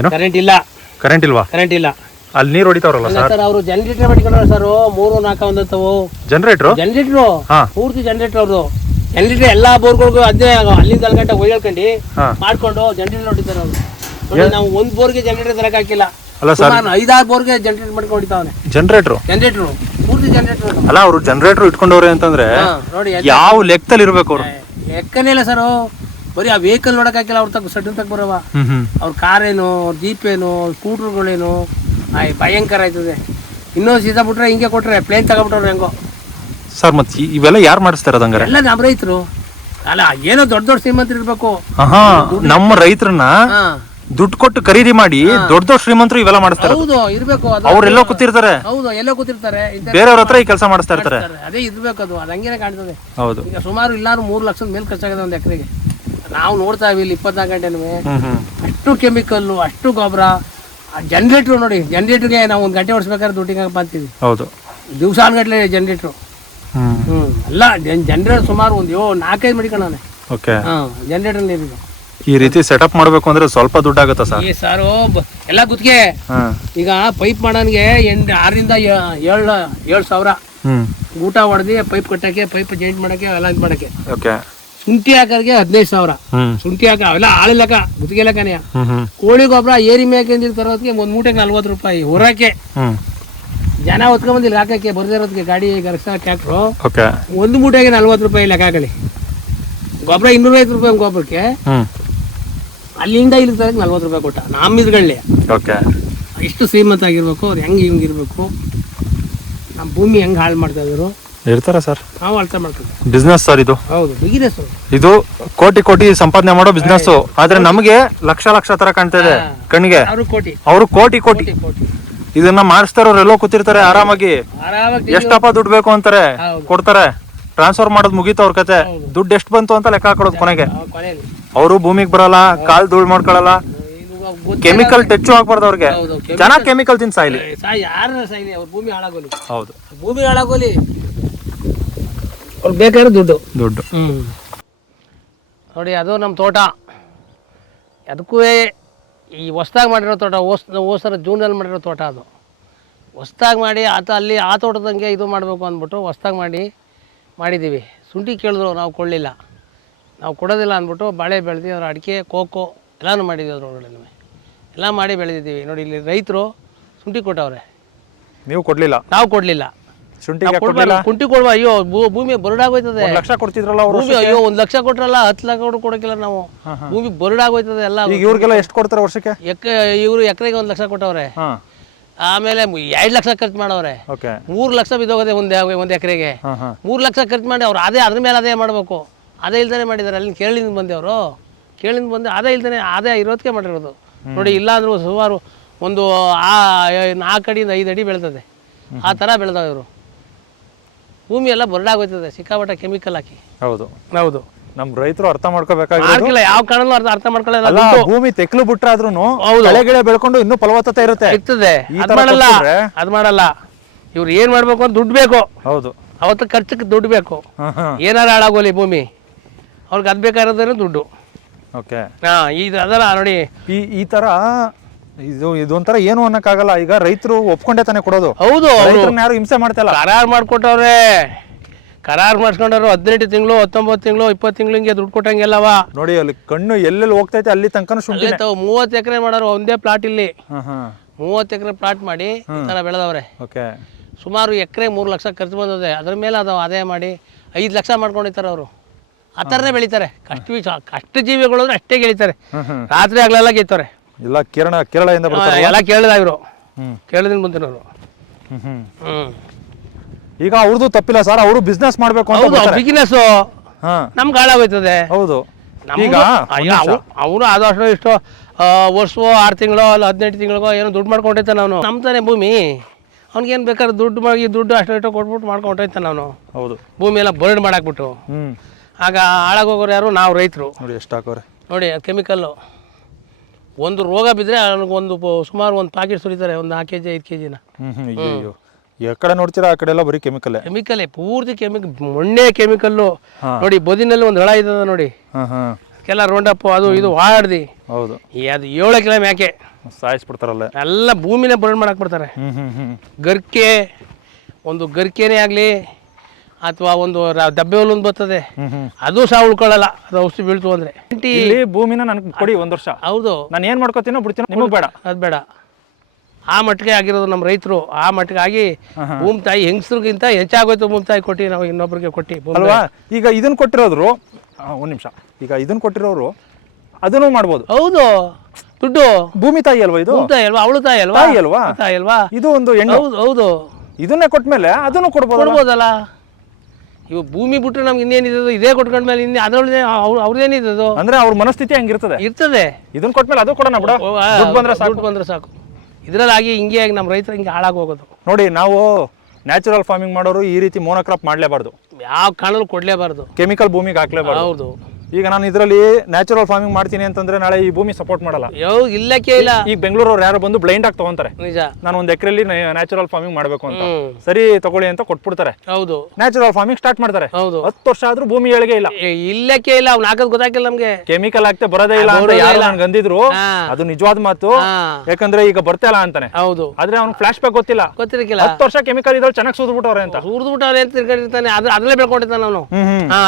ಏನು ಕರೆಂಟ್ ಇಲ್ಲ. ಕರೆಂಟ್ ಇಲ್ವಾ? ಕರೆಂಟ್ ಇಲ್ಲ. ಅಲ್ಲಿ ನೀರು ಹೊಡಿತಾವ್ರಲ್ಲ ಸರ್? ಅವರು ಜನರೇಟರ್ ಮಾಡಿಕೊಂಡ್ರ ಸರ್, 3-4 ಒಂದತ್ತವು ಜನರೇಟ್ರು ಪೂರ್ತಿ ಜನರೇಟರ್ ಅವ್ರದ್ದು. ಜನರೇಟರ್ ಎಲ್ಲಾ ಬೋರ್ಗಳಿಗೂ ಅದೇ ಅಲ್ಲಿಂದ ಅಲ್ಲಿ ಗಂಟೆ ಒಯ್ಯಳ್ಕೊಂಡು ಮಾಡ್ಕೊಂಡು ಜನರೇಟರ್ ಹೊಡಿತಾರೆ ಅವರು. ನೋಡಿ, ನಾವು ಒಂದ್ ಬೋರ್ಗೆ ಜನರೇಟರ್ ತರಕ್ ಹಾಕಿಲ್ಲ, ಅಲ್ಲ ಸರ್, 5-6 ಬೋರ್ಗೆ ಜನರೇಟರ್ ಮಾಡ್ಕೊಂಡು ಹೊಡಿತಾವನೆ. ಜನರೇಟ್ರು ಪೂರ್ತಿ ಜನರೇಟರ್ ಅಲ್ಲ, ಅವ್ರು ಜನರೇಟರ್ ಇಟ್ಕೊಂಡವ್ರೆ ಅಂತಂದ್ರೆ ನೋಡಿ ಯಾವ ಲೆಕ್ಕದಲ್ಲಿ ಇರ್ಬೇಕು ಅವ್ರು? ಲೆಕ್ಕನೇ ಇಲ್ಲ ಸರ್. ಬರೀ ಆ ವೆಹಿಕಲ್ ನೋಡಕ್ ಹಾಕಿಲ್ಲ, ಅವ್ರ ತಕ್ಕ ಸಡ್ಡು ತಕ್ಕ ಬರವ. ಅವ್ರ ಕಾರ್ ಏನು, ಜೀಪ್ ಏನು, ಸ್ಕೂಟರ್ಗಳೇನು, ಭಯಂಕರ ಆಯ್ತದೆ. ಇನ್ನೂ ಸೀದಾ ಬಿಟ್ರೆ ಹಿಂಗೆ ಕೊಟ್ರೆ ಪ್ಲೇನ್ ತಗೊಬಿಟ್ರೆ ಹೆಂಗೋ ಸರ್. ಮತ್ತೆ ಇವೆಲ್ಲ ಯಾರು ಮಾಡಿಸ್ತಾರ? ಅದಂಗಾರೆ ಎಲ್ಲ ನಮ್ಮ ರೈತರು ಅಲ್ಲ, ಏನೋ ದೊಡ್ಡ ದೊಡ್ಡ ಶ್ರೀಮಂತರು ಇರ್ಬೇಕು. ನಮ್ಮ ರೈತರನ್ನ ದುಡ್ಡು ಕೊಟ್ಟು ಖರೀದಿ ಮಾಡಿ ದೊಡ್ಡ ದೊಡ್ಡ ಶ್ರೀಮಂತರು ಇವೆಲ್ಲ ಮಾಡಿಸ್ತಾರೆ. ಹೌದು, ಇರ್ಬೇಕು. ಅವ್ರೆಲ್ಲೋ ಕೂತಿರ್ತಾರೆ. ಹೌದು, ಎಲ್ಲೋ ಕೂತಿರ್ತಾರೆ, ಬೇರೆಯವ್ರ ಹತ್ರ ಈ ಕೆಲಸ ಮಾಡಿಸ್ತಾ ಇರ್ತಾರೆ. ಅದೇ ಇರ್ಬೇಕು, ಅದು ಹಂಗೇನೆ ಕಾಣ್ತದೆ. ಹೌದು, ಈಗ ಸುಮಾರು ಇಲ್ಲಾರು 3 ಲಕ್ಷದ ಮೇಲೆ ಖರ್ಚಾಗಿದೆ ಒಂದು ಎಕರೆಗೆ. ನಾವು ನೋಡ್ತಾ ಇವಿ ಇಲ್ಲಿ 24 ಗಂಟೆನೂ ಅಷ್ಟು ಕೆಮಿಕಲ್ಲು, ಅಷ್ಟು ಗೊಬ್ಬರ. ಜನರೇಟ್ರು ನೋಡಿ, ಜನರೇಟರ್ಗೆ ನಾವು 1 ಗಂಟೆ ಓಡಿಸ್ಬೇಕಾದ್ರೆ ದುಡ್ಡಿಗೆ ಬಂತೀವಿ. ಹೌದು, ದಿವಸಾನ್ಗಟ್ಲೆ ಜನರೇಟ್ರು. ಅಲ್ಲ, ಜನರೇಟರ್ ಸುಮಾರು ಒಂದು 4-5 ಮಡಿಕೊಳ್ಳೋಣ. ಓಕೆ, ಜನರೇಟರ್ ನೀರಿದೆ. ಈ ರೀತಿ ಸೆಟಪ್ ಮಾಡ್ಬೇಕು ಅಂದ್ರೆ ಸ್ವಲ್ಪ ದುಡ್ಡು ಆಗುತ್ತಾ ಸರ್? ಸರ್, ಎಲ್ಲ ಗುತ್ತಿಗೆ. ಈಗ ಪೈಪ್ ಮಾಡೋನ್ಗೆ 6ರಿಂದ 7 ಸಾವಿರ ಊಟ ಹೊಡೆದಿ, ಪೈಪ್ ಕಟ್ಟಕ್ಕೆ, ಪೈಪ್ ಜಾಯಿಂಟ್ ಮಾಡಕ್ಕೆ, ಎಲ್ಲ ಇದು ಮಾಡಕ್ಕೆ. ಶುಂಠಿ ಹಾಕೋರಿಗೆ 15 ಸಾವಿರ. ಶುಂಠಿ ಹಾಕ ಅವೆಲ್ಲ ಆಳಿ ಲೆಕ್ಕ, ಗುತ್ತಿಗೆ ಲೆಕ್ಕನೇ. ಕೋಳಿ ಗೊಬ್ಬರ ಏರಿ ಮೇಕೆಂದಿರ ತರೋದಕ್ಕೆ 1 ಮೂಟೆಗೆ 40 ರೂಪಾಯಿ. ಹೊರಕ್ಕೆ ಜನ ಹೊತ್ಕೊಂಡ್ ಇಲ್ಲಿ ಹಾಕಕ್ಕೆ ಬರ್ದಿರೋದಕ್ಕೆ ಗಾಡಿ ಟ್ಯಾಕ್ಟ್ರು 1 ಮೂಟೆಗೆ 40 ರೂಪಾಯಿ ಲೆಕ್ಕ ಹಾಕಲಿ. ಗೊಬ್ಬರ 250 ರೂಪಾಯಿ ಗೊಬ್ಬರಕ್ಕೆ, ಅಲ್ಲಿಂದ ಇಲ್ಲಿ ತರಕ್ಕೆ 40 ರೂಪಾಯಿ ಕೊಟ್ಟ. ನಮ್ಮಿದ್ಗಳೇ ಇಷ್ಟು ಶ್ರೀಮಂತ ಆಗಿರ್ಬೇಕು ಅವ್ರು. ಹಿಂಗಿರ್ಬೇಕು. ನಮ್ಮ ಭೂಮಿ ಹೆಂಗ್ ಹಾಳು ಮಾಡ್ತಾ ಇದ್ರು ಇರ್ತಾರ ಸರ್? ನಾವು ಅರ್ಥ ಮಾಡ್ತೀವಿ. ಬಿಸ್ನೆಸ್ ಸರ್ ಇದು. ಹೌದು, ಬಿಸ್ನೆಸ್. ಇದು ಕೋಟಿ ಸಂಪಾದನೆ ಮಾಡೋ ಬಿಸ್ನೆಸ್. ಆದ್ರೆ ನಮಗೆ ಲಕ್ಷ ತರ ಕಾಣ್ತಾ ಇದೆ ಕಣ್ಣಿಗೆ. ಅವರು ಕೋಟಿ ಇದನ್ನ ಮಾಡಿಸ್ತಾರ. ಎಲ್ಲೋ ಕೂತಿರ್ತಾರೆ ಆರಾಮಾಗಿ. ಎಷ್ಟಪ್ಪ ದುಡ್ಡು ಬೇಕು ಅಂತಾರೆ, ಕೊಡ್ತಾರೆ. ಟ್ರಾನ್ಸ್ಫರ್ ಮಾಡೋದು ಮುಗೀತು ಅವ್ರ ಕತೆ. ದುಡ್ಡು ಎಷ್ಟು ಬಂತು ಅಂತ ಲೆಕ್ಕ ಹಾಕೊಡೋದು ಕೊನೆಗೆ. ಅವರು ಭೂಮಿಗೆ ಬರಲ್ಲ, ಕಾಲ್ ಧೂಳ್ ಮಾಡ್ಕೊಳಲ್ಲ. ಕೆಮಿಕಲ್ ಟಚ್ ಆಗ್ಬಾರ್ದು ಅವ್ರಿಗೆ. ಚೆನ್ನಾಗಿ ಕೆಮಿಕಲ್ ತಿನ್ ಸಾಯ್ಲಿ. ಭೂಮಿ ಹಾಳಾಗೋಲಿ. ಹೌದು, ಭೂಮಿ ಹಾಳಾಗೋಲಿ. ಅವ್ರಿಗೆ ಬೇಕಾದ್ರೆ ದುಡ್ಡು. ನೋಡಿ, ಅದು ನಮ್ಮ ತೋಟ. ಅದಕ್ಕೂ ಈ ಹೊಸ್ದಾಗಿ ಮಾಡಿರೋ ತೋಟ. ಹೋಸರ ಜೂನಲ್ಲಿ ಮಾಡಿರೋ ತೋಟ. ಅದು ಹೊಸ್ದಾಗಿ ಮಾಡಿ ಅಲ್ಲಿ ಆ ತೋಟದಂಗೆ ಇದು ಮಾಡಬೇಕು ಅಂದ್ಬಿಟ್ಟು ಹೊಸ್ದಾಗಿ ಮಾಡಿದ್ದೀವಿ. ಶುಂಠಿ ಕೇಳಿದ್ರು, ನಾವು ಕೊಡಲಿಲ್ಲ. ನಾವು ಕೊಡೋದಿಲ್ಲ ಅಂದ್ಬಿಟ್ಟು ಬಾಳೆ ಬೆಳೆದು ಅದ್ರ ಅಡಿಕೆ, ಕೋಕೋ ಎಲ್ಲನೂ ಮಾಡಿದ್ದೀವಿ. ಅದ್ರೊಳಗಡೆ ಎಲ್ಲ ಮಾಡಿ ಬೆಳೆದಿದ್ದೀವಿ. ನೋಡಿ, ಇಲ್ಲಿ ರೈತರು ಶುಂಠಿ ಕೊಟ್ಟವ್ರೆ, ನೀವು ಕೊಡಲಿಲ್ಲ. ನಾವು ಕೊಡಲಿಲ್ಲ. ಶುಂಠಿ ಕೊಡುವ. ಅಯ್ಯೋ, ಭೂಮಿ ಬರಡಾಗೋಯ್ತದೆ. 1 ಲಕ್ಷ ಕೊಡ್ತಿದ್ರಲ್ಲ ಭೂಮಿ. ಅಯ್ಯೋ, 1 ಲಕ್ಷ ಕೊಟ್ರಲ್ಲ, 10 ಲಕ್ಷ ಕೊಡೋಕಿಲ್ಲ ನಾವು. ಭೂಮಿ ಬರಡಾಗೋಯ್ತದೆ ಎಲ್ಲ. ಇವ್ರಿಗೆಲ್ಲ ಎಷ್ಟು ಕೊಡ್ತಾರೆ ವರ್ಷಕ್ಕೆ? ಇವರು ಎಕರೆಗೆ 1 ಲಕ್ಷ ಕೊಟ್ಟವ್ರೆ. ಆಮೇಲೆ 2 ಲಕ್ಷ ಖರ್ಚು ಮಾಡವ್ರೆ. 3 ಲಕ್ಷ ಬಿದ್ದೋಗದೆ ಒಂದ್ ಎಕರೆಗೆ. 3 ಲಕ್ಷ ಖರ್ಚು ಮಾಡಿ ಅವ್ರು ಅದ್ರ ಮೇಲೆ ಅದೇ ಮಾಡ್ಬೇಕು. ಅದೇ ಇಲ್ದಾನೆ ಮಾಡಿದಾರೆ. ಅಲ್ಲಿ ಕೇಳಿಂದ ಬಂದೇವ್ರು. ಕೇಳಿಂದ ಬಂದು ಅದೇ ಇಲ್ದಾನೆ, ಅದೇ ಇರೋದಕ್ಕೆ ಮಾಡಿರೋದು. ನೋಡಿ, ಇಲ್ಲಾಂದ್ರೂ ಸುಮಾರು ಒಂದು 4 ಅಡಿಯಿಂದ 5 ಅಡಿ ಬೆಳೆತದೆ. ಆ ಥರ ಬೆಳೆದವ ಇವರು. ಭೂಮಿ ಎಲ್ಲ ಬರಡಾಗೋಯ್ತದೆ, ಸಿಕ್ಕಾಪಟ್ಟೆ ಕೆಮಿಕಲ್ ಹಾಕಿ. ಹೌದು, ನಮ್ ರೈತರು ಅರ್ಥ ಮಾಡ್ಕೋಬೇಕಾಗಿಲ್ಲ. ಯಾವ ಕಾರಣಲ್ಲೂ ಅರ್ಥ ಮಾಡ್ಕೊಳ್ಳಲ್ಲ. ಭೂಮಿ ತೆಕ್ಲು ಬಿಟ್ರಾದ್ರೂ ಗಿಡ ಬೆಳ್ಕೊಂಡು ಇನ್ನೂ ಫಲವತ್ತತೆ ಇರ್ತದೆ. ಅದ್ ಮಾಡಲ್ಲ. ಇವ್ರು ಏನ್ ಮಾಡ್ಬೇಕು ಅಂತ ದುಡ್ಡು ಬೇಕು. ಹೌದು, ಅವತ್ತು ಖರ್ಚಕ್ಕೆ ದುಡ್ಡು ಬೇಕು. ಏನಾರ ಹಾಳಾಗೋಲಿ ಭೂಮಿ, ಅವ್ರಿಗೆ ಅದ್ ಬೇಕಾದ್ರೆ ದುಡ್ಡು. ಅದಲ್ಲ ನೋಡಿ, ಈ ತರ ಇದೊಂಥರ ಏನು ಅನ್ನಕ್ಕಾಗಲ್ಲ. ಈಗ ರೈತರು ಒಪ್ಕೊಂಡೆ ತಾನೇ ಕೊಡೋದು. ಹೌದು, ಯಾರು ಹಿಂಸೆ ಮಾಡ್ತಲ್ಲ. ಕರಾರ್ ಮಾಡ್ಕೊಟ್ಟವ್ರೆ. ಕರಾರ್ ಮಾಡಿಸ್ಕೊಂಡವ್ರು 18 ತಿಂಗಳು, 19 ತಿಂಗಳು, 20 ತಿಂಗಳು ಹಿಂಗೆ ದುಡ್ಡು ಕೊಟ್ಟಂಗೆಲ್ಲವ. ನೋಡಿ, ಅಲ್ಲಿ ಕಣ್ಣು ಎಲ್ಲೆಲ್ಲಿ ಹೋಗ್ತೈತೆ ಅಲ್ಲಿ ತನಕ ಶುಂಠಿ. 30 ಎಕರೆ ಮಾಡೋರು ಒಂದೇ ಪ್ಲಾಟ್. ಇಲ್ಲಿ 30 ಎಕರೆ ಪ್ಲಾಟ್ ಮಾಡಿ ಈ ತರ ಬೆಳೆದವ್ರೆ. ಸುಮಾರು ಎಕರೆ 3 ಲಕ್ಷ ಖರ್ಚು ಬಂದದೆ. ಅದ್ರ ಮೇಲೆ ಅದೇ ಮಾಡಿ 5 ಲಕ್ಷ ಮಾಡ್ಕೊಂಡಿರ್ತಾರೆ ಅವರು. ಆ ಥರನೇ ಬೆಳಿತಾರೆ. ಕಷ್ಟ ಜೀವಿಗಳು ಅಂದ್ರೆ ಅಷ್ಟೇ ಗೆಳಿತಾರೆ. ರಾತ್ರಿ ಆಗ್ಲೆಲ್ಲ ಗೆಯ್ತಾರೆ. ಎಲ್ಲ ಕೇರಳದಿಂದ ಎಲ್ಲ ಕೇಳಿದ ಇವರು, ಕೇರಳದಿಂದ ಬಂದಿರೋರು. ಈಗ ಅವ್ರದ್ದು ತಪ್ಪಿಲ್ಲ ಸರ್, ಅವರು ಬಿಸ್ನೆಸ್ ಮಾಡ್ಬೇಕು ಅಂತ. ಬಿಸ್ನೆಸ್ ನಮ್ಗೆ ಹಾಳಾಗೋಯ್ತದೆ. ಹೌದು, ಅವನು ಆದಷ್ಟು ಇಷ್ಟು ವರ್ಷ 6 ತಿಂಗಳು ಅಲ್ಲ 18 ತಿಂಗಳಿಗೋ ಏನೋ ದುಡ್ಡು ಮಾಡ್ಕೊಂಡಿರ್ತಾನೆ ಅವನು. ನಮ್ಮ ತಾನೇ ಭೂಮಿ. ಅವ್ನಿಗೇನು ಬೇಕಾದ್ರೆ ದುಡ್ಡು ಅಷ್ಟು ಇಟ್ಟು ಕೊಟ್ಬಿಟ್ಟು ಮಾಡ್ಕೊಂಡಿರ್ತಾನೆ ಅವನು. ಹೌದು, ಭೂಮಿ ಎಲ್ಲ ಬರ್ಡ್ ಮಾಡಾಕ್ಬಿಟ್ಟು. ಆಗ ಹಾಳಾಗೋರು ಯಾರು? ನಾವು ರೈತರು. ನೋಡಿ ಎಷ್ಟು ಹಾಕೋರೆ. ನೋಡಿ, ಕೆಮಿಕಲ್ಲು. ಒಂದು ರೋಗ ಬಿದ್ದರೆ ಒಂದು ಸುಮಾರು ಒಂದು ಪ್ಯಾಕೆಟ್ ಸುರಿತಾರೆ, ಒಂದು 4 kg 5 kg. ಎಕಡೆ ನೋಡ್ತೀರಾ ಆ ಕಡೆ ಎಲ್ಲ ಬರೀ ಕೆಮಿಕಲ್, ಪೂರ್ತಿ ಮಣ್ಣೆ ಕೆಮಿಕಲ್ಲು. ನೋಡಿ, ಬದಿನಲ್ಲಿ ಒಂದು ಹಳ ಇದ್ದದ ನೋಡಿ, ಕೆಲ ರೌಂಡಪ್ ಅದು ಇದು ವಾಡ್ದಿ ಹೌದು ಅದು 7 ಕಿಲೋ ಮ್ಯಾಕೆ ಸಾಯಿಸ್ಬಿಡ್ತಾರಲ್ಲ ಎಲ್ಲ ಭೂಮಿನೇ ಬರ್ನ್ ಮಾಡಕ್ ಬಿಡ್ತಾರೆ. ಗರ್ಕೆ ಒಂದು ಗರ್ಕೆನೇ ಆಗಲಿ ಅಥವಾ ಒಂದು ದಬ್ಬೆ ಹುಲ್ಲೊಂದು ಬರ್ತದೆ, ಅದು ಸಹ ಉಳ್ಕೊಳ್ಳಲ್ಲ, ಅದು ಔಷಧಿ ಬೀಳ್ತು ಅಂದ್ರೆ. ಇಲ್ಲಿ ಭೂಮಿನ ನನಗೆ ಕೊಡಿ 1 ವರ್ಷ. ಹೌದು, ನಾನು ಏನ್ ಮಾಡ್ಕೋತೀನೋ ಬಿಡ್ತೀನೋ, ನಿಮಗೆ ಬೇಡ. ಅದು ಬೇಡ. ಆ ಮಟ್ಟಿಗೆ ಆಗಿರೋದು ನಮ್ಮ ರೈತರು. ಆ ಮಟ್ಟಿಗೆ ಆಗಿ ಭೂಮಿ ತಾಯಿ ಹೆಂಗಸ್ರಿಗಿಂತ ಹೆಚ್ಚಾಗೋಯ್ತು ಭೂಮಿ ತಾಯಿ ಕೊಟ್ಟು ನಾವು ಇನ್ನೊಬ್ರಿಗೆ ಕೊಟ್ಟು ಅಲ್ವಾ. ಈಗ ಇದನ್ನ ಕೊಟ್ಟಿರೋದ್ರು 1 ನಿಮಿಷ, ಈಗ ಇದನ್ನ ಕೊಟ್ಟಿರೋರು ಅದನ್ನು ಮಾಡ್ಬೋದು. ಹೌದು, ದುಡ್ಡು ಭೂಮಿ ತಾಯಿ ಅಲ್ವಾ ಇದು? ತಾಯಿ ಅಲ್ವಾ, ಅವಳು ತಾಯಿ ಅಲ್ವಾ? ತಾಯಿ ಅಲ್ವಾ ಇದು ಒಂದು ಹೆಣ್ಣು. ಹೌದು ಹೌದು, ಇದನ್ನೇ ಕೊಟ್ಮೇಲೆ ಅದನ್ನು ಕೊಡ್ಬೋದಲ್ಲ. ಇವು ಭೂಮಿ ಬಿಟ್ಟರೆ ನಮ್ಗೆ ಇನ್ನೇನಿದ್ದು, ಇದೇ ಕೊಟ್ಕೊಂಡ್ಮೇಲೆ ಇನ್ನೇ ಅದರೊಳಗೆ ಅವ್ರದ್ದೇನಿದ್ದು ಅಂದ್ರೆ ಅವ್ರ ಮನಸ್ಥಿತಿ ಹಂಗಿರ್ತದೆ. ಇದನ್ನ ಕೊಟ್ಮೇಲೆ ಅದು ಕೊಡೋಣ ಬಿಡ, ದುಡ್ಡು ಬಂದ್ರೆ ಸಾಕು. ಇದ್ರಲ್ಲಾಗಿ ಹಿಂಗೆ ಆಗಿ ನಮ್ಮ ರೈತರು ಹಿಂಗೆ ಹಾಳಾಗಿ ಹೋಗೋದು. ನೋಡಿ, ನಾವು ನ್ಯಾಚುರಲ್ ಫಾರ್ಮಿಂಗ್ ಮಾಡೋರು ಈ ರೀತಿ ಮೋನೋಕ್ರಾಪ್ ಮಾಡಲೇಬಾರ್ದು, ಯಾವ ಕಾರಣಲ್ಲೂ ಕೊಡ್ಲೇಬಾರ್ದು, ಕೆಮಿಕಲ್ ಭೂಮಿಗೆ ಹಾಕ್ಲೇಬಾರ್ದು. ಹೌದು. ಈಗ ನಾನು ಇದರಲ್ಲಿ ನ್ಯಾಚುರಲ್ ಫಾರ್ಮಿಂಗ್ ಮಾಡ್ತೀನಿ ಅಂತಂದ್ರೆ ನಾಳೆ ಈ ಭೂಮಿ ಸಪೋರ್ಟ್ ಮಾಡಲ್ಲ. ಇಲ್ಲಕ್ಕೆ ಇಲ್ಲ. ಈಗ ಬೆಂಗಳೂರವ್ರು ಯಾರು ಬಂದು ಬ್ಲೈಂಡ್ ಆಗಿ ತಗೊಂತಾರೆ, ನಿಜ, ನಾನು 1 ಎಕರೆಲಿ ನ್ಯಾಚುರಲ್ ಫಾರ್ಮಿಂಗ್ ಮಾಡಬೇಕು ಅಂತ. ಸರಿ ತಗೊಳ್ಳಿ ಅಂತ ಕೊಟ್ಬಿಡ್ತಾರೆ. ಹೌದು, ನ್ಯಾಚುರಲ್ ಫಾರ್ಮಿಂಗ್ ಸ್ಟಾರ್ಟ್ ಮಾಡ್ತಾರೆ. ಹೌದು, 10 ವರ್ಷ ಆದ್ರೂ ಭೂಮಿ ಏಳಿಗೆ ಇಲ್ಲ. ಇಲ್ಲಕ್ಕೆ ಇಲ್ಲ. ಅವ್ನು ಹಾಕೋದು ಗೊತ್ತಾಗಿಲ್ಲ ನಮ್ಗೆ, ಕೆಮಿಕಲ್ ಹಾಕ್ತೆ ಬರೋದೇ ಇಲ್ಲ ಅಂತ ಯಾರು ನನ್ಗೆ ಅಂದಿದ್ರು. ಅದು ನಿಜವಾದ ಮಾತು, ಯಾಕಂದ್ರೆ ಈಗ ಬರ್ತಾ ಇಲ್ಲ ಅಂತಾನೆ. ಹೌದು, ಆದ್ರೆ ಅವ್ನು ಫ್ಲಾಶ್ ಬ್ಯಾಕ್ ಗೊತ್ತಿಲ್ಲ. 10 ವರ್ಷ ಕೆಮಿಕಲ್ ಇದ್ರಲ್ಲಿ ಚೆನ್ನಾಗಿ ಸುರಿದ್ಬಿಟ್ಟವ್ರೆ ಅಂತ ತಿರ್ಗಾಡಿರ್ತಾನೆ. ಅದ್ರಲ್ಲೇ ಬೆಳ್ಕೊಂಡಿರ್ತಾನೆ ಅವನು.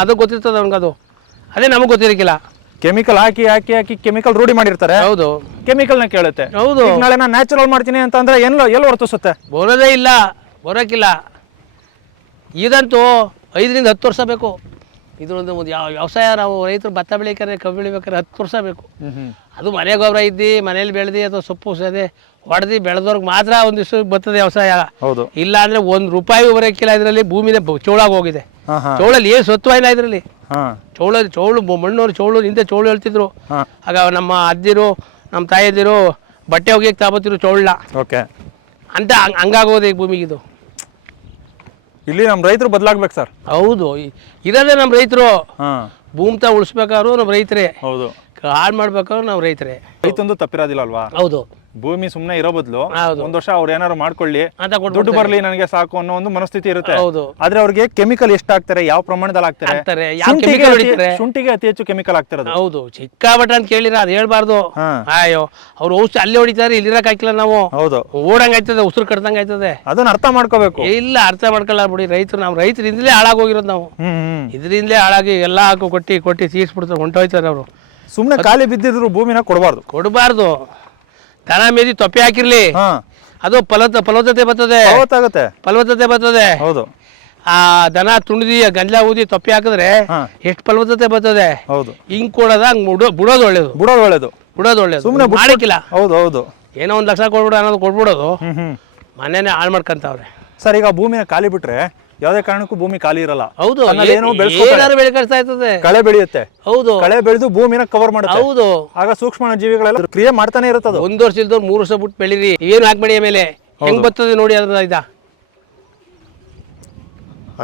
ಅದು ಗೊತ್ತಿರ್ತದೆ ಅವ್ನಿಗೆ, ಅದೇ ನಮಗ್ ಗೊತ್ತಿರಕ್ಕಿಲ್ಲ. ಕೆಮಿಕಲ್ ಹಾಕಿ ಹಾಕಿ ಹಾಕಿ ಕೆಮಿಕಲ್ ರೂಢಿ ಮಾಡಿರ್ತಾರೆ. ಹೌದು, ಕೆಮಿಕಲ್ ನ ಕೇಳುತ್ತೆ. ಹೌದು, ನಾಳೆ ನಾನು ನ್ಯಾಚುರಲ್ ಮಾಡ್ತೀನಿ ಅಂತ ಅಂದ್ರೆ ಎಲ್ಲಿ ವರ್ತಿಸುತ್ತೆ? ಬರೋದೇ ಇಲ್ಲ, ಬರೋಕ್ಕಿಲ್ಲ. ಇದಂತೂ 5 ರಿಂದ 10 ವರ್ಷ ಬೇಕು. ಇದೊಂದು ವ್ಯವಸಾಯ, ನಾವು ರೈತರು ಭತ್ತ ಬೆಳಿಬೇಕಾದ್ರೆ ಕಬ್ಬು ಬೆಳಿಬೇಕಾದ್ರೆ 10 ವರ್ಷ ಬೇಕು. ಅದು ಮನೆ ಗೊಬ್ಬರ ಇದ್ದು ಮನೇಲಿ ಬೆಳೆದಿ ಅಥವಾ ಸೊಪ್ಪು ಸದೆ ಹೊಡೆದಿ ಬೆಳೆದವ್ರಿಗೆ ಮಾತ್ರ ಒಂದಿಷ್ಟು ಬರ್ತದೆ ವ್ಯವಸಾಯ. ಹೌದು, ಇಲ್ಲ ಅಂದ್ರೆ 1 ರೂಪಾಯಿ ಬರೋಕ್ಕಿಲ್ಲ. ಇದರಲ್ಲಿ ಭೂಮಿನೇ ಚೋಳಾಗಿ ಹೋಗಿದೆ. ಚೋಳಲ್ಲಿ ಏನು ಸತ್ವ ಇಲ್ಲ ಇದರಲ್ಲಿ. ಚೋಳು ಮಣ್ಣೂರು ಚೋಳು ಹಿಂದೆ ಚೋಳು ಹೇಳ್ತಿದ್ರು. ಆಗ ನಮ್ಮ ಅಜ್ಜಿರು ನಮ್ಮ ತಾಯಿಯದಿರು ಬಟ್ಟೆ ಹೋಗಿಯಕ್ಕೆ ತಾಬತ್ತಿರು ಚೋಳ ಅಂತ ಹಂಗಾಗೋದು ಈಗ ಭೂಮಿಗಿದು. ಇಲ್ಲಿ ನಮ್ಮ ರೈತರು ಬದಲಾಗ್ಬೇಕು ಸರ್. ಹೌದು, ಇರೋದೇ ನಮ್ಮ ರೈತರು. ಭೂಮಿ ತಾ ಉಳಿಸ್ಬೇಕಾದ್ರು ನಮ್ಮ ರೈತರೇ, ಹೌದು, ಹಾಳು ಮಾಡ್ಬೇಕಾದ್ರು ನಾವು ರೈತರೇ. ರೈತಂದು ತಪ್ಪಿರೋದಿಲ್ಲ ಅಲ್ವಾ? ಹೌದು, ಭೂಮಿ ಸುಮ್ಮನೆ ಇರೋ ಬದಲು 1 ವರ್ಷ ಅವ್ರು ಏನಾರು ಮಾಡ್ಕೊಳ್ಳಿ, ದುಡ್ಡು ಬರ್ಲಿ ನನಗೆ ಸಾಕು ಅನ್ನೋ ಒಂದು ಮನಸ್ಥಿತಿ ಇರುತ್ತೆ. ಆದ್ರೆ ಅವ್ರಿಗೆ ಕೆಮಿಕಲ್ ಎಷ್ಟು ಹಾಕ್ತಾರೆ, ಯಾವ ಪ್ರಮಾಣದಲ್ಲಿ ಹಾಕ್ತಾರೆ, ಶುಂಠಿಗೆ ಅತಿ ಹೆಚ್ಚು ಕೆಮಿಕಲ್ ಹಾಕ್ತಿರೋದು. ಹೌದು, ಚಿಕ್ಕಾಬಟ್ಟ ಅಂತ ಕೇಳಿರ ಅದು ಹೇಳ್ಬಾರ್ದು. ಅಯ್ಯೋ, ಅವ್ರು ಔಷಧಿ ಅಲ್ಲೇ ಹೊಡಿತಾರೆ, ಇಲ್ಲಿರಕ್ ಹಾಕಿಲ್ಲ ನಾವು. ಹೌದು, ಓಡಂಗ್ ಆಯ್ತದೆ, ಉಸಿರು ಕಡ್ದಂಗ್ ಆಯ್ತದೆ. ಅದನ್ನ ಅರ್ಥ ಮಾಡ್ಕೋಬೇಕು. ಇಲ್ಲ, ಅರ್ಥ ಮಾಡ್ಕೊಳ್ಳ ಬಿಡಿ. ರೈತರು ನಾವು ರೈತರಿಂದಲೇ ಹಾಳಾಗೋಗಿರೋದು ನಾವು. ಇದರಿಂದಲೇ ಹಾಳಾಗಿ ಎಲ್ಲ ಕೊಟ್ಟಿ ತೀರ್ಸ್ಬಿಡ್ತಾರೆ, ಹೊಂಟೋಯ್ತಾರೆ ಅವರು. ಸುಮ್ನೆ ಖಾಲಿ ಬಿದ್ದಿದ್ರು ಭೂಮಿನ ಕೊಡಬಾರ್ದು. ದನ ಮೇದಿ ತೊಪ್ಪೆ ಹಾಕಿರ್ಲಿ, ಅದು ಫಲವತ್ತತೆ ಬರ್ತದೆ. ಹೌದು, ಆ ದನ ತುಣಿದಿ ಗಂಜಲ ಊದಿ ತೊಪ್ಪೆ ಹಾಕಿದ್ರೆ ಎಷ್ಟು ಫಲವತ್ತತೆ ಬರ್ತದೆ. ಹೌದು, ಹಿಂಗ್ ಕೊಡೋದ ಬಿಡೋದು ಒಳ್ಳೇದು. ಸುಮ್ನೆ ಮಾಡಿಕ್ಕಿಲ್ಲ. ಹೌದು, ಏನೋ 1 ಲಕ್ಷ ಕೊಡ್ಬಿಡ ಅನ್ನೋದು ಕೊಡ್ಬಿಡೋದು, ಮನೇನೆ ಹಾಳು ಮಾಡ್ಕಂತವ್ರೆ. ಸರ್, ಈಗ ಭೂಮಿನ ಖಾಲಿ ಬಿಟ್ರೆ ಯಾವುದೇ ಕಾರಣಕ್ಕೂ ಭೂಮಿ ಖಾಲಿ ಇರಲ್ಲ. ಹೌದು, ಬೆಳೆಕರ್ತಾ ಇರ್ತದೆ, ಕಳೆ ಬೆಳೆಯುತ್ತೆ. ಹೌದು, ಕಳೆ ಬೆಳೆದು ಭೂಮಿನ ಕವರ್ ಮಾಡುತ್ತೆ. ಹೌದು, ಆಗ ಸೂಕ್ಷ್ಮ ಜೀವಿಗಳೆಲ್ಲ ಕ್ರಿಯೆ ಮಾಡ್ತಾನೆ ಇರುತ್ತದೆ. 1 ವರ್ಷ ಇಲ್ದವ್ರು 3 ವರ್ಷ ಬಿಟ್ಟು ಬೆಳೀರಿ, ಏನು ಹಾಕ್ಬೇಡಿ. ಆಮೇಲೆ ಹೆಂಗ್ ಬರ್ತದೆ ನೋಡಿ ಅದ್ರ ಇದ.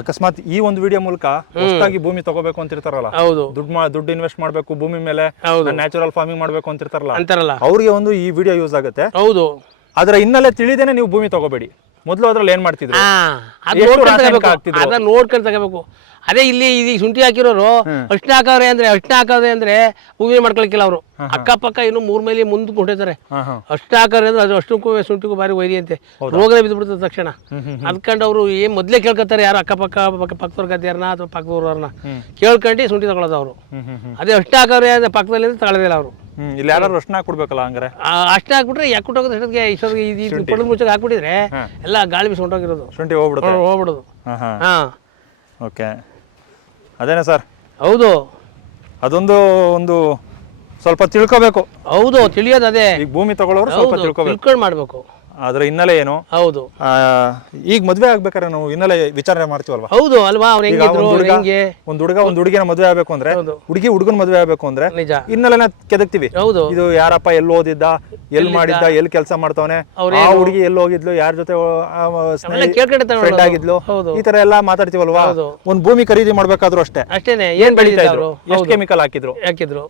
ಅಕಸ್ಮಾತ್ ಈ ಒಂದು ವಿಡಿಯೋ ಮೂಲಕ ಹೊಸದಾಗಿ ಭೂಮಿ ತಗೋಬೇಕು ಅಂತಿರ್ತಾರಲ್ಲ, ಹೌದು, ದುಡ್ಡು ಇನ್ವೆಸ್ಟ್ ಮಾಡ್ಬೇಕು ಭೂಮಿ ಮೇಲೆ, ನ್ಯಾಚುರಲ್ ಫಾರ್ಮಿಂಗ್ ಮಾಡ್ಬೇಕು ಅಂತಿರ್ತಾರಲ್ಲ, ಅವ್ರಿಗೆ ಒಂದು ಈ ವಿಡಿಯೋ ಯೂಸ್ ಆಗುತ್ತೆ. ಹೌದು, ಅದರ ಹಿನ್ನೆಲೆ ತಿಳಿದೇನೆ ನೀವು ಭೂಮಿ ತಗೋಬೇಡಿ. ಮೊದಲು ಅದ್ರಲ್ಲಿ ಏನ್ ಮಾಡ್ತಿದ್ರು, ಅದನ್ನ ನೋಡ್ಕೊಂಡು ತಗೋಬೇಕು. ಅದೇ ಇಲ್ಲಿ ಶುಂಠಿ ಹಾಕಿರೋರು ಅರ್ಶಿನ ಹಾಕವ್ರೆ ಅಂದ್ರೆ ಹೂವಿ ಮಾಡ್ಕೊಳಕಿಲ್ಲ ಅವರು. ಅಕ್ಕಪಕ್ಕ ಇನ್ನು 3 ಮೈಲಿ ಮುಂದೆ ಕೊಟ್ಟಿರ್ತಾರೆ. ಅರ್ಶಿನ ಹಾಕವ್ರೆ ಅಂದ್ರೆ ಅದು ಅಷ್ಟಕ್ಕೂ ಶುಂಠಿಗೂ ಬಾರಿ ವೈರಿ ಅಂತೆ, ರೋಗನೇ ಬಿದ್ದುಬಿಡ್ತದೆ ತಕ್ಷಣ. ಅದ್ಕೊಂಡು ಅವರು ಏನ್ ಮೊದ್ಲೇ ಕೇಳ್ಕೊತಾರೆ, ಯಾರು ಪಕ್ಕದವ್ರ ಗದ್ದೆಯಾರನ್ನ ಅಥವಾ ಪಕ್ಕದವ್ರನ್ನ ಕೇಳ್ಕೊಂಡು ಶುಂಠಿ ತಗೊಳ್ಳೋದು ಅವರು. ಅದೇ ಅರ್ಶಿನ ಹಾಕವ್ರೆ ಅಂದ್ರೆ ಪಕ್ಕದಲ್ಲಿ ತಗೊಳ್ಳೋದಿಲ್ಲ ಅವರು. ಇಲ್ಲಿ ಯಾರು ಅರ್ಶಿನ ಹಾಕ್ಬಿಡ್ಬೇಕಲ್ಲ, ಹಂಗಾರೆ ಅಷ್ಟೇ ಹಾಕ್ಬಿಟ್ರೆ ಯಾಕುಟ್ಟೋಗೋದು ಇಷ್ಟೊತ್ತಿಗೆ ಪಡದ ಮುಚ್ಚಕ್ಕೆ ಹಾಕ್ಬಿಟ್ಟಿದ್ರೆ ಎಲ್ಲ ಗಾಳಿ ಬಿಸಿ ಹೊಂಟೋಗಿರೋದು, ಶುಂಠಿ ಹೋಗ್ಬಿಡೋದು. ಓಕೆ, ಅದೇನೇ ಸರ್. ಹೌದು, ಒಂದು ಸ್ವಲ್ಪ ತಿಳ್ಕೋಬೇಕು. ಹೌದು, ತಿಳಿಯೋದು ಅದೇ. ಈಗ ಭೂಮಿ ತಗೊಳ್ಳೋರು ಸ್ವಲ್ಪ ತಿಳ್ಕೊಂಡು ಮಾಡ್ಬೇಕು. ಅದ್ರ ಹಿನ್ನೆಲೆ ಏನು. ಹೌದು, ಈಗ ಮದ್ವೆ ಆಗ್ಬೇಕಾದ್ರೆ ನಾವು ಹಿನ್ನೆಲೆ ವಿಚಾರಣೆ ಮಾಡ್ತೀವಲ್ವಾ. ಹೌದು ಅಲ್ವಾ. ಒಂದ್ ಹುಡುಗಿನ ಮದ್ವೆ ಆಗ್ಬೇಕು ಅಂದ್ರೆ, ಹುಡುಗನ ಮದ್ವೆ ಆಗ್ಬೇಕು ಅಂದ್ರೆ ಹಿನ್ನೆಲೆನ ಕೆದಕ್ತಿವಿ. ಹೌದು, ಇದು ಯಾರಪ್ಪ ಎಲ್ಲಿ ಓದಿದ್ದ, ಎಲ್ಲಿ ಮಾಡಿದ್ದ, ಎಲ್ಲಿ ಕೆಲಸ ಮಾಡ್ತಾವನೆ, ಆ ಹುಡುಗಿ ಎಲ್ಲಿ ಹೋಗಿದ್ಲು, ಯಾರ ಜೊತೆ ಫ್ರೆಂಡ್ ಆಗಿದ್ಲು, ಈ ತರ ಎಲ್ಲಾ ಮಾತಾಡ್ತೀವಲ್ವಾ. ಒಂದ್ ಭೂಮಿ ಖರೀದಿ ಮಾಡ್ಬೇಕಾದ್ರು ಅಷ್ಟೇನೆ, ಏನ್ ಬೆಳೀತಾ ಇದ್ರು, ಎಷ್ಟು ಕೆಮಿಕಲ್ ಹಾಕಿದ್ರು.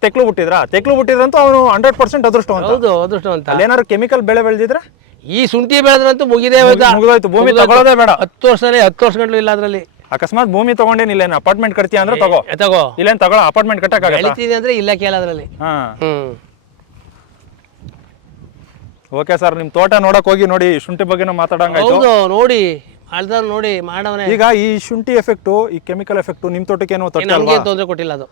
ತೆಕ್ಲು ಬಿಟ್ಟಿದ್ರಂತೂ ಅವನು 100% ಅದೃಷ್ಟವಂತ. ಅಲ್ಲೇನಾದ್ರು ಕೆಮಿಕಲ್ ಬೆಳೆ ಬೆಳೆದಿದ್ರೆ, ಈ ಶುಂಠಿ ಬೆಳೆದ್ರಂತೂ ಮುಗಿದೋಯ್ತು. ಭೂಮಿ ತಗೊಳ್ಳೋದೇ ಬೇಡ. 10 ವರ್ಷಗಳು ಇಲ್ಲ ಅದ್ರಲ್ಲಿ. ಅಕಸ್ಮಾತ್ ಭೂಮಿ ತಗೊಂಡೇನಿಲ್ಲ, ಅಪಾರ್ಟ್ಮೆಂಟ್ ಕಟ್ತೀಯ ಅಂದ್ರೆ ತಗೋ, ಇಲ್ಲೇನ್ ತಗೊಳ್ಳೋ, ಅಪಾರ್ಟ್ಮೆಂಟ್ ಕಟ್ಟಕ್ಕಾಗಲ್ಲ ಅಂದ್ರೆ ಇಲ್ಲ ಕೇಳ ಅದ್ರಲ್ಲಿ. ಓಕೆ ಸರ್, ನಿಮ್ ತೋಟ ನೋಡಕ್ ಹೋಗಿ ನೋಡಿ ಶುಂಠಿ ಬಗ್ಗೆ ಮಾತಾಡಂಗಾಯ್ತು. ಹೌದು, ನೋಡಿ ಅಳ್ದ ನೋಡಿ ಮಾಡವನೆ. ಈಗ ಈ ಶುಂಠಿ ಎಫೆಕ್ಟು, ಈ ಕೆಮಿಕಲ್ ಎಫೆಕ್ಟು ನಿಮ್ ತೋಟಕ್ಕೆ ಏನೋ ನಮ್ಗೆ ತೊಂದರೆ ಕೊಟ್ಟಿಲ್ಲ ಅದು.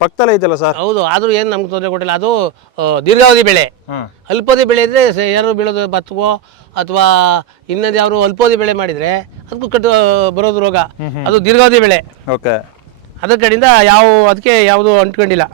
ಪಕ್ಕದಲ್ಲೇ ಇದೆಯಲ್ಲ ಸರ್. ಹೌದು, ಆದ್ರೂ ಏನು ನಮ್ಗೆ ತೊಂದರೆ ಕೊಟ್ಟಿಲ್ಲ. ಅದು ದೀರ್ಘಾವಧಿ ಬೆಳೆ. ಅಲ್ಪಾವಧಿ ಬೆಳೆ ಇದ್ರೆ ಯಾರು ಬೀಳೋದು ಭತ್ತವೋ ಅಥವಾ ಇನ್ನೊಂದು ಯಾರು ಅಲ್ಪಾವಧಿ ಬೆಳೆ ಮಾಡಿದ್ರೆ ಅದಕ್ಕೂ ಬರೋದು ರೋಗ. ಅದು ದೀರ್ಘಾವಧಿ ಬೆಳೆ. ಓಕೆ. ಅದ್ರ ಕಡೆಯಿಂದ ಅದಕ್ಕೆ ಯಾವುದು ಅಂಟ್ಕೊಂಡಿಲ್ಲ.